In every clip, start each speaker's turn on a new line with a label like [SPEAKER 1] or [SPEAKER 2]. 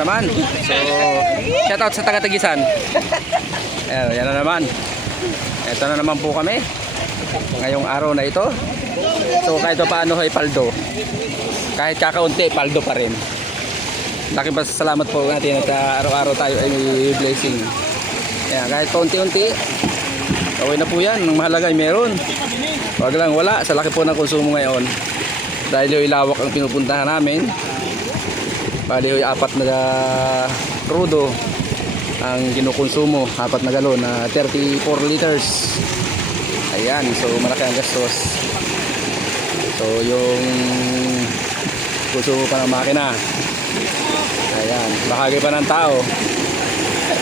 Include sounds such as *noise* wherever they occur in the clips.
[SPEAKER 1] naman. So, shout out sa taga-tagisan. Ayan, yan na naman. Ito na naman po kami. Ngayong araw na ito. So, kahit pa paano ay paldo. Kahit kakaunti, paldo pa rin. Laki pa salamat po natin at ah, araw-araw tayo ay blessing. Ayan, kahit paunti-unti, okay na po yan. Ang mahalaga ay meron. Huwag lang wala sa laki po ng konsumo ngayon. Dahil yung ilawak ang pinupuntahan namin. Bali yung apat na rudo ang kinukonsumo. Apat na galon na 34 liters. Ayan, so malaki ang gastos. So yung konsumo pa ng makina. Ayan, bahagi pa ng tao.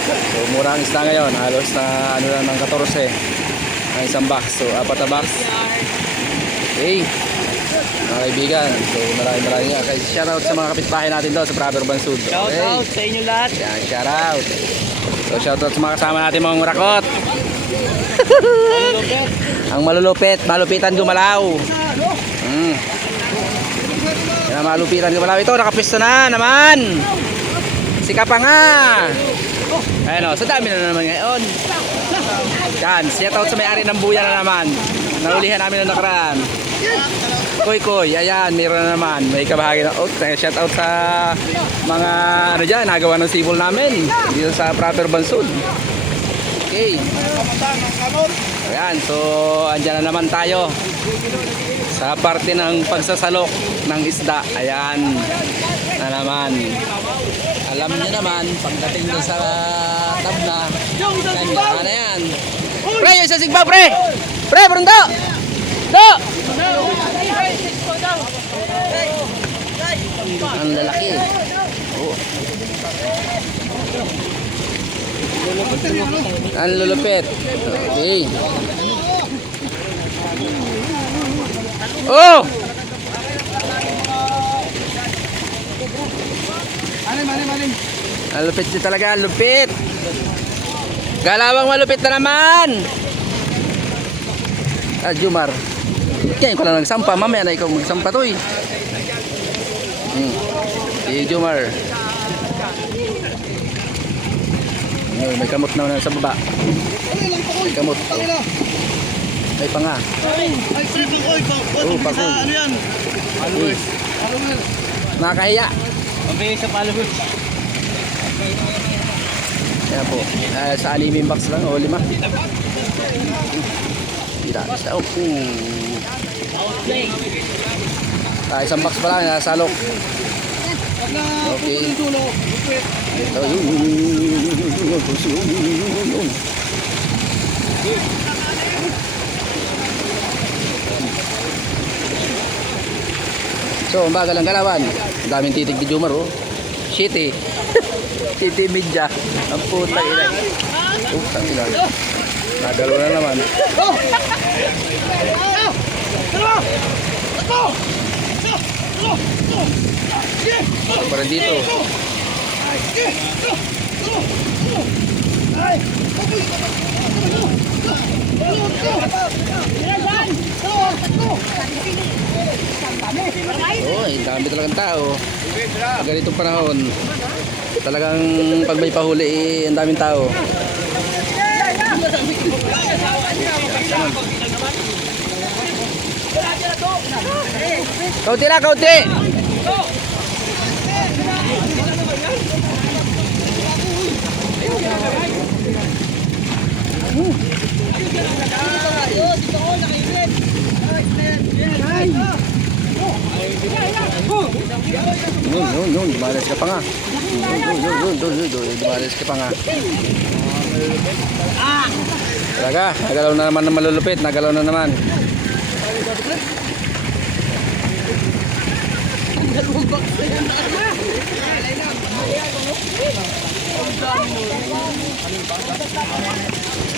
[SPEAKER 1] So mura ang isda ngayon. Halos na ano lang ng 14 ang isang box. So apat na box. Okay. Mga kaibigan, so maraming maraming nga. Kaya shoutout sa mga kapitbahay natin doon sa Proper Bansud. Okay.
[SPEAKER 2] out sa inyo lahat.
[SPEAKER 1] Yan, shoutout. So shoutout sa mga kasama natin mga murakot. *laughs* Ang malulupit, malupitan gumalaw. Mm. Yan ang malupitan gumalaw. Ito, nakapisto na naman. Sika pa nga. Ayun o, sa dami na naman ngayon. Yan, shoutout sa may-ari ng buya na naman. Narulihan namin ng nakaraan. Koy Koy, ayan, meron na naman. May kabahagi na. Oh, shout out sa mga ano dyan, nagawa ng sibol namin dito sa Proper Bansud. Okay. Ayan, so andyan na naman tayo sa parte ng pagsasalok ng isda. Ayan, na naman. Alam niyo naman, pagdating doon sa tabla, yan, na yan. Pre, yung isa sigba, pre! Pre, Brundo! Do! Ang lalaki. Oh. Ang lulupit. Okay. Oh! Ang lupit niya talaga, ang lupit. Galawang malupit na naman. Ah, Jumar. Kaya ko lang nagsampa, mamaya na ikaw magsampa to eh. Hmm. Si Jumar. Ay, may kamot na sa baba. May kamot. May panga.
[SPEAKER 2] Ay, pre, pakoy. Ano yan?
[SPEAKER 1] Uy. Nakakahiya.
[SPEAKER 2] Mabigay sa followers.
[SPEAKER 1] Yan po. Ah, sa aliming box lang o lima. Tira. Sa oh. Ah, isang box pa lang nasa salok. Okay. Ito yun. So, ang bagal ang galawan. Ang daming titig ni Jumar, oh. Shitty. Shitty media. Ang puta ina. Putang ina. Nagalo na naman. Para dito. Oh, ang dami talagang tao. Ganitong panahon, talagang pag may pahuli, eh, ang daming tao. Kaunti na, kaunti! Yun, yun, yun, dumalas ka pa nga. Yun, yun, yun, yun, yun, dumalas ka pa nga. Talaga, nagalaw na naman ng malulupit, nagalaw na naman.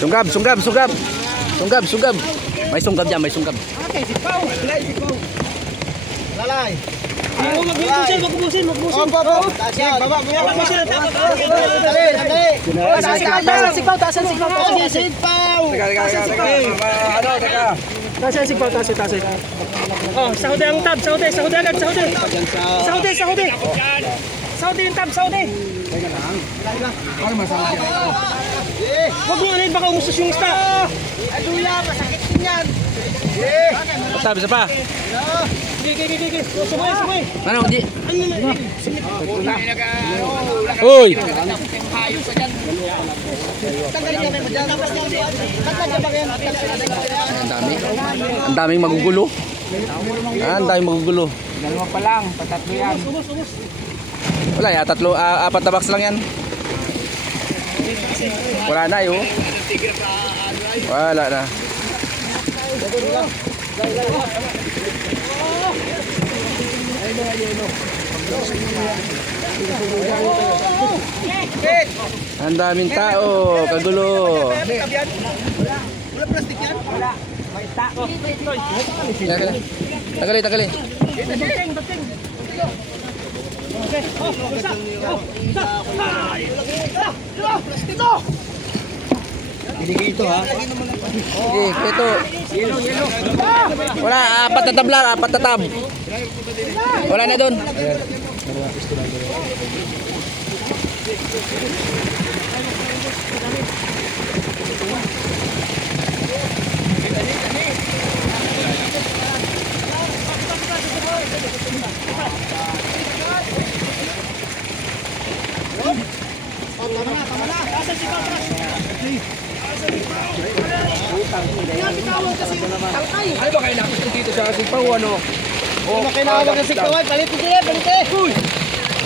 [SPEAKER 1] Sunggab, sunggab, sunggab. Sunggab, sunggab. May sunggab dyan, may sunggab.
[SPEAKER 2] Lalay. Oo, magbubusin, magbubusin, magbusin. Opo, opo. Sige, baba yan. Magbusin ang tapat. Dali, dali. Ang.
[SPEAKER 1] Teka, teka, teka, teka. Ano, teka.
[SPEAKER 2] Oh, tab, sahode, sahode agad. Sahode, sahode. Saudi yung tab.
[SPEAKER 3] Ano?
[SPEAKER 2] Huwag mo ano, baka umusos yung isda.
[SPEAKER 3] Aduya, masakit din yan.
[SPEAKER 1] Sabi sa pa.
[SPEAKER 2] Sige, sige, sige. Sumay, sumay.
[SPEAKER 1] Ano, di.
[SPEAKER 2] Ano?
[SPEAKER 1] Uy!
[SPEAKER 3] Tanggalin ba yan?
[SPEAKER 1] Ang dami. Ang daming magugulo. Ah, ang daming magugulo.
[SPEAKER 3] Dalawa pa lang, patatlo yan.
[SPEAKER 1] Wala ya, tatlo, ah, apat na box lang yan. Wala na yun. Wala na. Ang daming tao, kagulo.
[SPEAKER 3] Wala plastic yan? Wala.
[SPEAKER 1] Tagali, tagali.
[SPEAKER 2] Bating, bating.
[SPEAKER 3] Binigay ito ha.
[SPEAKER 1] Sige, ito. Wala, apat na tab lang, apat na tab. Wala na doon. Ano ba kayo nakusto dito Sipaw, ano?
[SPEAKER 3] Oh, kinawag kasi kaway. Palit ito yan, palit eh.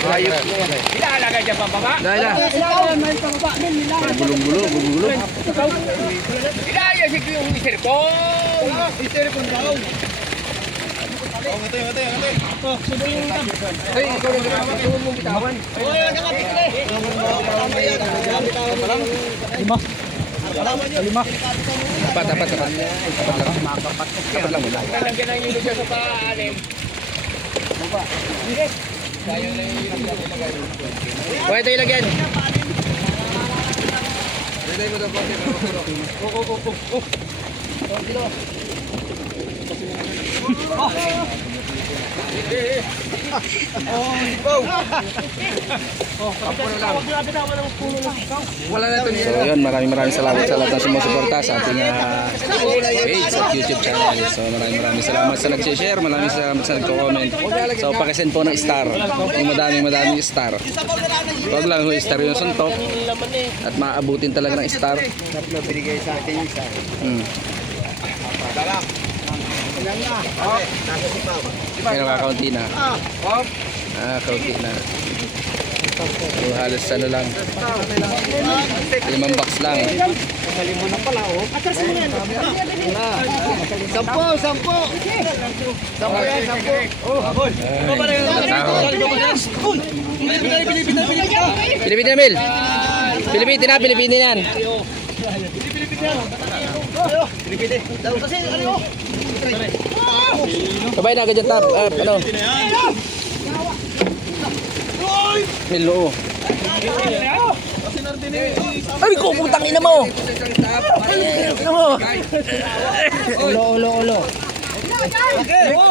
[SPEAKER 1] Ayos.
[SPEAKER 4] Ilaalaga dyan pababa.
[SPEAKER 1] Dahil na.
[SPEAKER 3] Ikaw, may pababa.
[SPEAKER 1] Gulong-gulo, gulong-gulo.
[SPEAKER 4] Ilaya si yung mister ko.
[SPEAKER 3] Istere kung daw.
[SPEAKER 2] Oh, subo yung tab.
[SPEAKER 1] Ay, ikaw na ginawa. Ikaw mong bitawan.
[SPEAKER 3] Uy, nagkakapit ka eh.
[SPEAKER 2] Lima. Lima.
[SPEAKER 1] Apat, apat, apat. Apat lang. Apat lang muna.
[SPEAKER 4] Lalagyan ng ilog dyan sa paalim.
[SPEAKER 1] Huwag ito ilagyan.
[SPEAKER 2] Huwag nyo bitawan ng puno ng ikaw.
[SPEAKER 1] Wala na ito. So yun, maraming maraming salamat sa lahat ng sumusuporta sa ating ah, page at YouTube channel. So maraming maraming salamat sa nag-share, maraming salamat sa nagko-comment. So pakisend po ng star, yung madaming madaming star. Huwag lang yung star yung suntok at maabutin talaga ng star.
[SPEAKER 3] Tatlo binigay sa akin yung isa.
[SPEAKER 1] Hmm.
[SPEAKER 3] Ilan na? Nasa sipaw.
[SPEAKER 1] Kaya nakakaunti na. Ah, kaunti na. So, halos ano lang. Limang box lang.
[SPEAKER 3] Kalimo na pala oh.
[SPEAKER 2] Atras mo yan.
[SPEAKER 3] Sampo, sampo. Sampo yan, sampo. Oh, aboy.
[SPEAKER 1] Pilipin na, Mil. Pilipin na, Pilipin yan.
[SPEAKER 3] Daw kasi ano?
[SPEAKER 1] Sabay na agad yung tab. Ah, ano? Oo. Ay, ko, putang ina mo. Mo.
[SPEAKER 3] Ulo, ulo, ulo.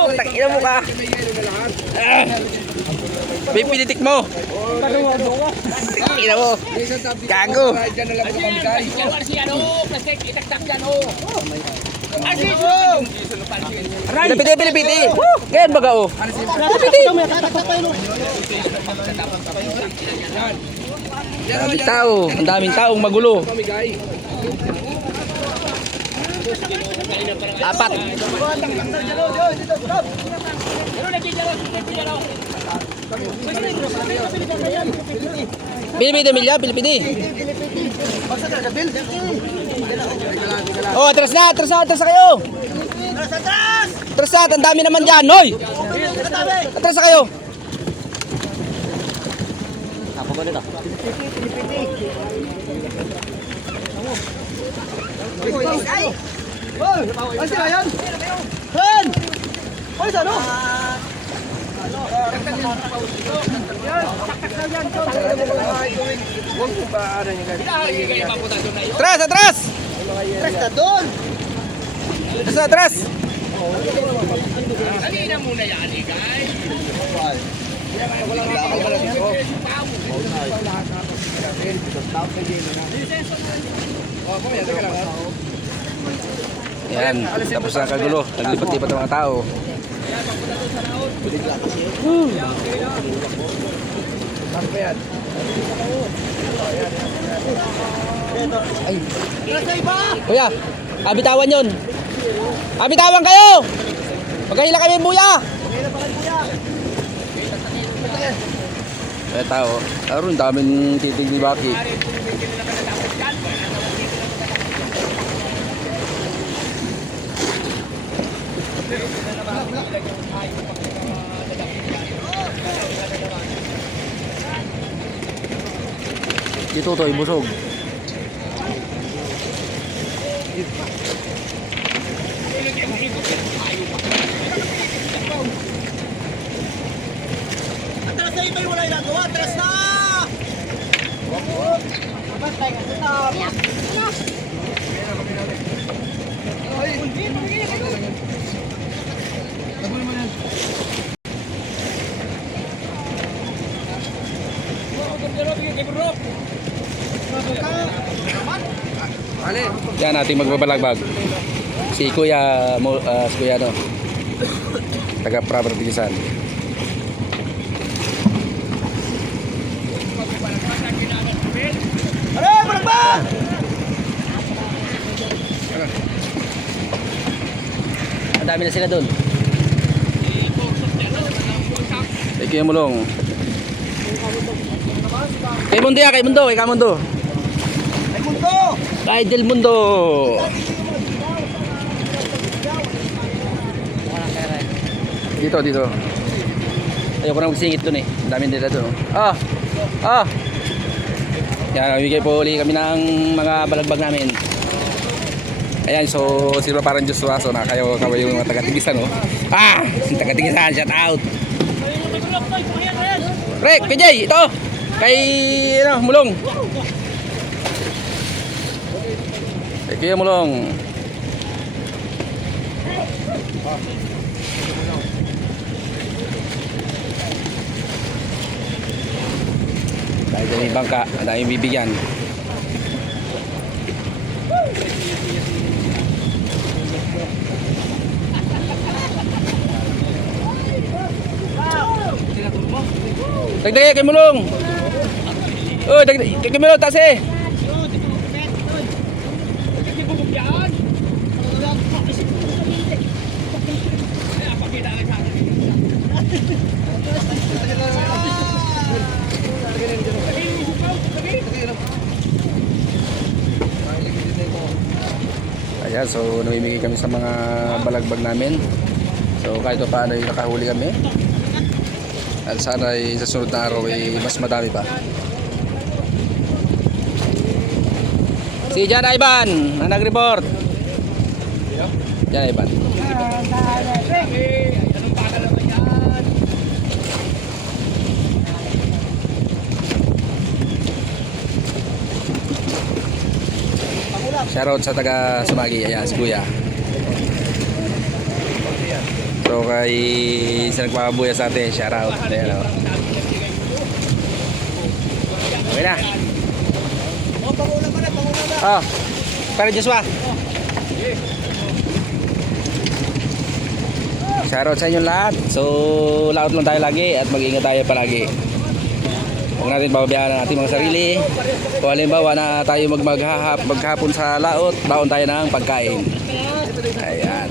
[SPEAKER 1] Putang ina mo ka. May mo. Ina mo. Gago.
[SPEAKER 4] Oh.
[SPEAKER 1] Pilipiti, pilipiti. Ganyan baga, oh. Dami tao. Ang daming taong magulo. Apat. Pilipiti, Milya, Pilipiti. Oh, atras na, atras na, atras na kayo. Atras na, ang dami naman dyan, hoy. Atras na kayo.
[SPEAKER 3] Ay, sila yan? Hen! Ay, sa ano?
[SPEAKER 1] Atras, atras.
[SPEAKER 3] Presta doon!
[SPEAKER 1] Atras, atras.
[SPEAKER 4] Halina muna yan guys.
[SPEAKER 1] Yan, tapos na kagulo. Naglipat-lipat ang mga tao. Kuya, abitawan yun. Abitawan kayo! Magkahila kami buya! Eh tao, aron daming titig ni Baki. Dito to, ibusog.
[SPEAKER 2] Atras na iba yung wala ginagawa. Atras na!
[SPEAKER 1] Yan ating magbabalagbag. Si Kuya ah, si Kuya no. Taga Prabertisan.
[SPEAKER 2] Ano? Balagba!
[SPEAKER 1] Ang dami na sila doon. Kay Kuya Mulong. Kay Mundo ya, kay Mundo, kay Kamundo. Kay Del Mundo. Dito, dito. Ayoko na magsingit doon eh. Ang dami nila doon. Ah! Ah! Yan, namimigay po uli kami ng mga balagbag namin. Ayan, so sila parang Diyos Suaso na kayo kayo yung mga taga-tigisan, no? Ah! Yung taga-tigisan, shout out! Rek, kay Jay, ito! Kay, ano, Mulong! Kay Kuya Mulong. Dahil dyan bangka, ang bibigyan. Dagdag kay Mulong. Oh, dagdag kay Mulong taas eh. Ayan, so namimigay kami sa mga balagbag namin. So kahit pa paano ay nakahuli kami. At sana ay sa sunod na araw ay mas madami pa. Si Jan Ivan, ang nag-report. Jan Ivan. Shoutout sa taga Sumagi, ayan, si Kuya. So kay sa nagpapabuya sa atin, shoutout. Ayan, oh. Okay na.
[SPEAKER 2] Oh, pangulam ka na, pangulam na.
[SPEAKER 1] Oh, para Joshua. Shoutout sa inyong lahat. So, laot lang tayo lagi at mag-ingat tayo palagi. Huwag natin pababayaan ang ating mga sarili. Kung halimbawa na tayo mag maghahap, maghapon sa laot, baon tayo ng pagkain. Ayan.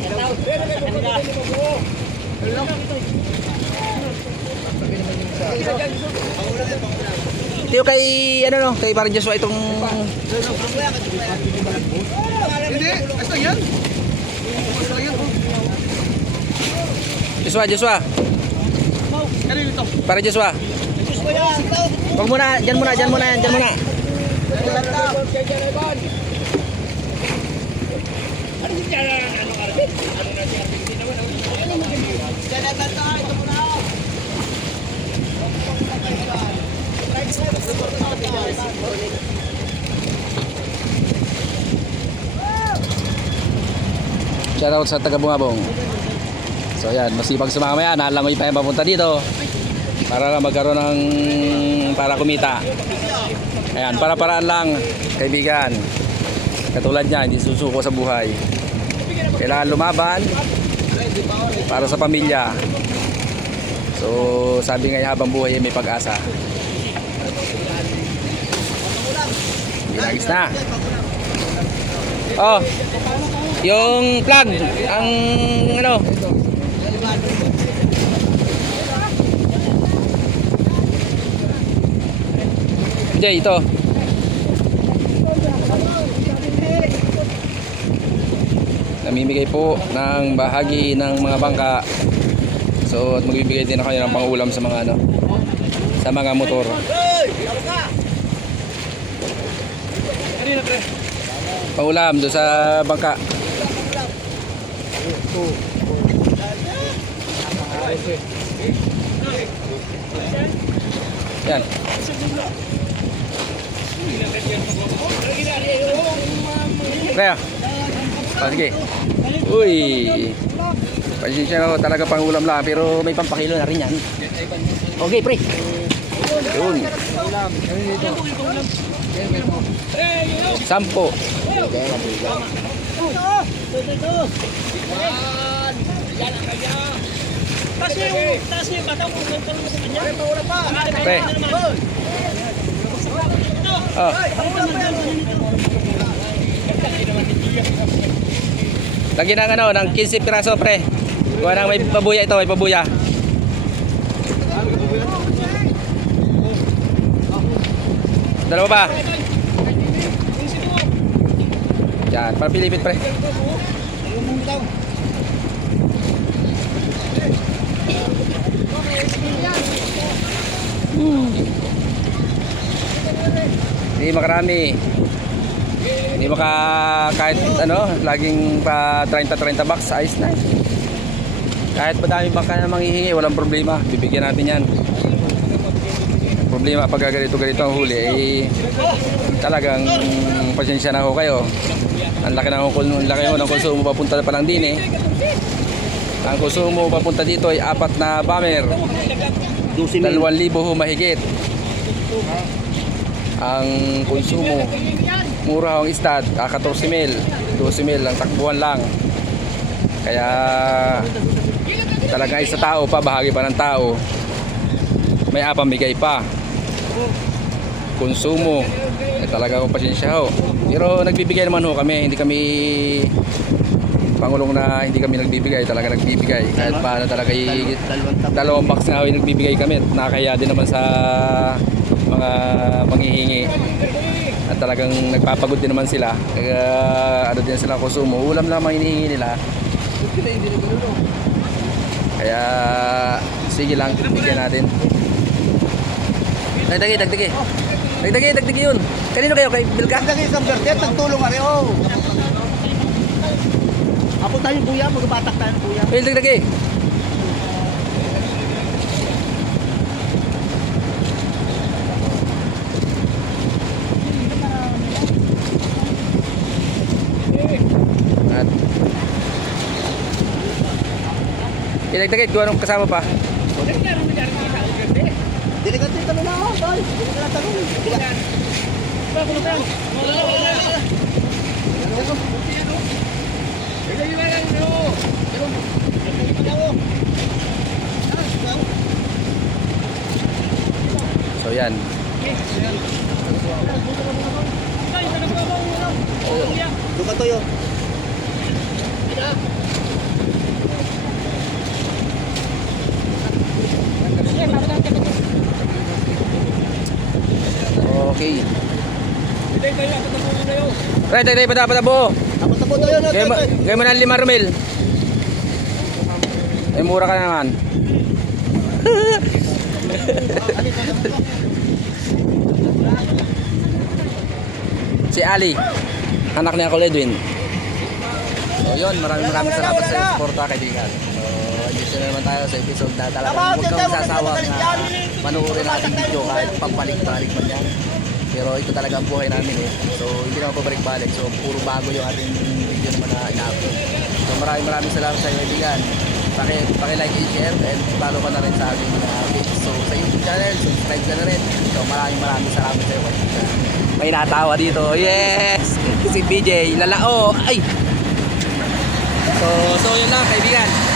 [SPEAKER 1] Tiyo kay ano no, kay parang Joshua itong
[SPEAKER 2] Hindi, ito yan.
[SPEAKER 1] Joshua, Joshua.
[SPEAKER 2] Kanino ito?
[SPEAKER 1] Para Joshua.
[SPEAKER 2] Ko yan.
[SPEAKER 1] Wag muna, diyan muna, diyan muna, diyan muna. Shoutout sa taga Bungabong. So yan, masipag sumama yan, nalangoy pa yung papunta dito. Para lang magkaroon ng para kumita. Ayan, para-paraan lang, kaibigan. Katulad niya, hindi susuko sa buhay. Kailangan lumaban para sa pamilya. So, sabi nga habang buhay ay may pag-asa. Ginagis na. Oh, yung plug, ang ano, Jay, ito. Namimigay po ng bahagi ng mga bangka. So, at magbibigay din ako ng pangulam sa mga ano, sa mga motor. Pangulam doon sa bangka. Yan. Ah. Ah, sige. Uy. Pasensya na talaga pang ulam lang, pero may pampakilo na rin yan. Okay, pre. Yun. Sampo.
[SPEAKER 2] Taas niyo yung, taas niyo yung bata kung ganito lang sa kanya.
[SPEAKER 1] Pre. Oh. Lagi ng ano, ng 15 piraso, pre. Kuha ng may pabuya ito, may pabuya. Dalawa ba? Yan, para pilipit, pre. Hindi makarami. Hindi maka kahit ano, laging pa 30-30 bucks, ayos na. Kahit madami bangka na manghihingi, walang problema. Bibigyan natin yan. Problema pag ganito ganito ang huli, eh, talagang pasensya na ho kayo. Ang laki ng ang laki ho ng konsumo papunta pa lang din eh. Ang konsumo papunta dito ay apat na bomber. 2,000 ho mahigit. Ang konsumo mura ang istad, ah, 14 mil, 12 mil ang takbuhan lang. Kaya talaga isa tao pa, bahagi pa ng tao. May apamigay pa. Konsumo. Eh, talaga ako pasensya ho. Pero nagbibigay naman ho kami, hindi kami pangulong na hindi kami nagbibigay, talaga nagbibigay. Kahit paano talaga i- dalawang box nga ho yung nagbibigay kami. at Nakakaya din naman sa mga manghihingi. At talagang nagpapagod din naman sila. Kaya ano din sila konsumo. Ulam lang ang hinihingi nila. Kaya sige lang, bigyan natin. Dagdagi, dagdagi. Dagdagi, dagdagi yun. Kanino kayo? Kay Bilka?
[SPEAKER 3] Dagdag isang bertet, nagtulong ka rin, oh. Ako tayo buya, magbatak tayo buya.
[SPEAKER 1] Pil, dagdagi. At Idagdagit, kung anong kasama pa.
[SPEAKER 3] Diligat din kami na, oh, boy. Diligat na tanong. Diligat.
[SPEAKER 1] So yan.
[SPEAKER 3] Luka to yun.
[SPEAKER 1] Okay. Right, right, right, pada, pada buo.
[SPEAKER 3] Tapos na po to yun.
[SPEAKER 1] Kaya mo, kaya mo na lima rumil. Eh, mura ka na naman. *laughs* si Ali, anak ni Uncle Edwin. So yun, maraming maraming salamat sa suporta kaibigan. So, dito na naman tayo sa episode na talagang huwag kang sasawang na manuorin ang ating video kahit pagbalik-balik man yan. Pero ito talaga ang buhay namin eh. So hindi naman pabalik-balik. So puro bago yung ating video naman na ina-upload. So maraming maraming salamat sa iyo kaibigan. paki, paki like and share and follow ka na rin sa aming uh, page. So sa YouTube channel, subscribe ka na rin. So maraming maraming salamat sa iyo. May natawa dito. Yes! *laughs* Si BJ, lalao. Ay! So, so yun lang kaibigan.